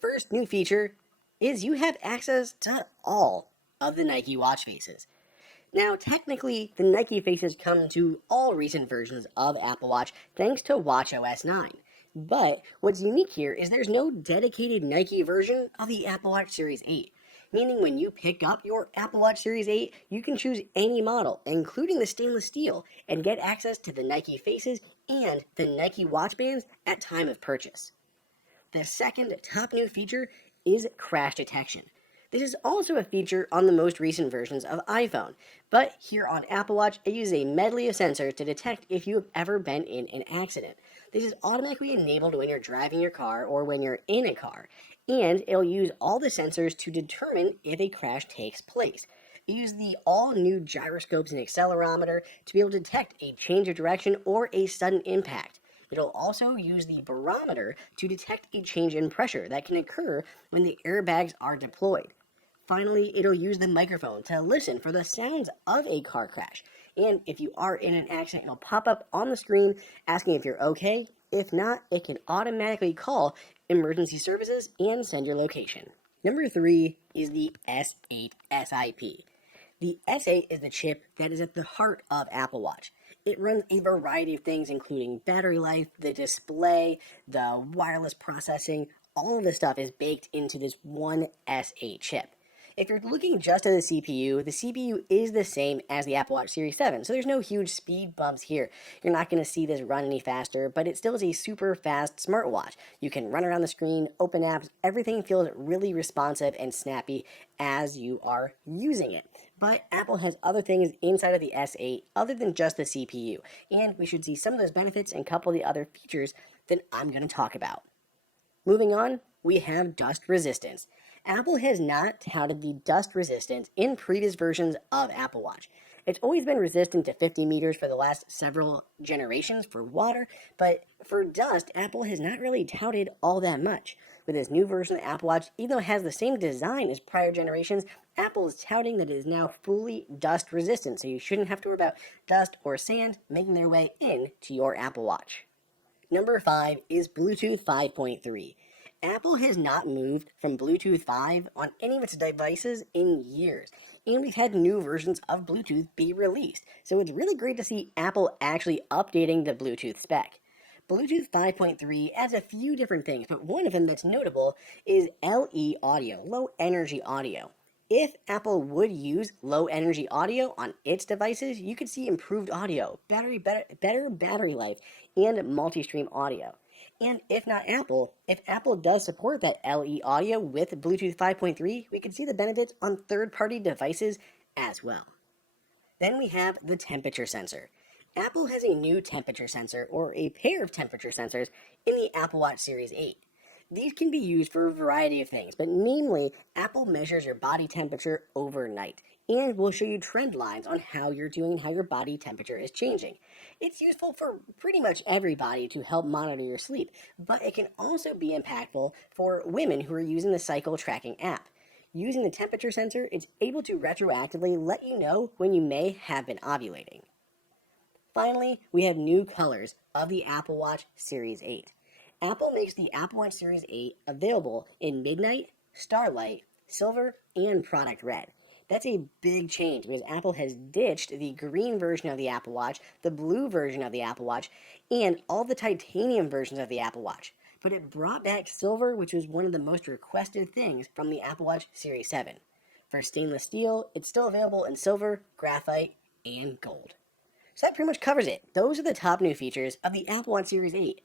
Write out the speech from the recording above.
First new feature is you have access to all of the Nike watch faces. Now, technically, the Nike faces come to all recent versions of Apple Watch thanks to watchOS 9. But what's unique here is there's no dedicated Nike version of the Apple Watch Series 8. Meaning when you pick up your Apple Watch Series 8, you can choose any model, including the stainless steel, and get access to the Nike faces and the Nike watch bands at time of purchase. The second top new feature is crash detection. This is also a feature on the most recent versions of iPhone, but here on Apple Watch, it uses a medley of sensors to detect if you have ever been in an accident. This is automatically enabled when you're driving your car or when you're in a car, and it'll use all the sensors to determine if a crash takes place. It uses the all-new gyroscopes and accelerometer to be able to detect a change of direction or a sudden impact. It'll also use the barometer to detect a change in pressure that can occur when the airbags are deployed. Finally, it'll use the microphone to listen for the sounds of a car crash. And if you are in an accident, it'll pop up on the screen asking if you're okay. If not, it can automatically call emergency services and send your location. Number 3 is the S8 SIP. The S8 is the chip that is at the heart of Apple Watch. It runs a variety of things, including battery life, the display, the wireless processing. All of this stuff is baked into this one S8 chip. If you're looking just at the CPU is the same as the Apple Watch Series 7, so there's no huge speed bumps here. You're not going to see this run any faster, but it still is a super fast smartwatch. You can run around the screen, open apps, everything feels really responsive and snappy as you are using it. But Apple has other things inside of the S8 other than just the CPU, and we should see some of those benefits and a couple of the other features that I'm going to talk about. Moving on, we have dust resistance. Apple has not touted the dust resistance in previous versions of Apple Watch. It's always been resistant to 50 meters for the last several generations for water, but for dust, Apple has not really touted all that much. With this new version of the Apple Watch, even though it has the same design as prior generations, Apple is touting that it is now fully dust resistant, so you shouldn't have to worry about dust or sand making their way into your Apple Watch. Number 5 is Bluetooth 5.3. Apple has not moved from Bluetooth 5 on any of its devices in years, and we've had new versions of Bluetooth be released, so it's really great to see Apple actually updating the Bluetooth spec. Bluetooth 5.3 adds a few different things, but one of them that's notable is LE audio, low energy audio. If Apple would use low energy audio on its devices, you could see improved audio, better battery life, and multi stream audio. And if Apple does support that LE audio with Bluetooth 5.3, we can see the benefits on third party devices as well. Then we have the temperature sensor. Apple has a new temperature sensor, or a pair of temperature sensors, in the Apple Watch Series 8. These can be used for a variety of things, but namely, Apple measures your body temperature overnight and will show you trend lines on how you're doing, how your body temperature is changing. It's useful for pretty much everybody to help monitor your sleep, but it can also be impactful for women who are using the cycle tracking app. Using the temperature sensor, it's able to retroactively let you know when you may have been ovulating. Finally, we have new colors of the Apple Watch Series 8. Apple makes the Apple Watch Series 8 available in Midnight, Starlight, Silver, and Product Red. That's a big change because Apple has ditched the green version of the Apple Watch, the blue version of the Apple Watch, and all the titanium versions of the Apple Watch. But it brought back silver, which was one of the most requested things from the Apple Watch Series 7. For stainless steel, it's still available in silver, graphite, and gold. So that pretty much covers it. Those are the top new features of the Apple Watch Series 8.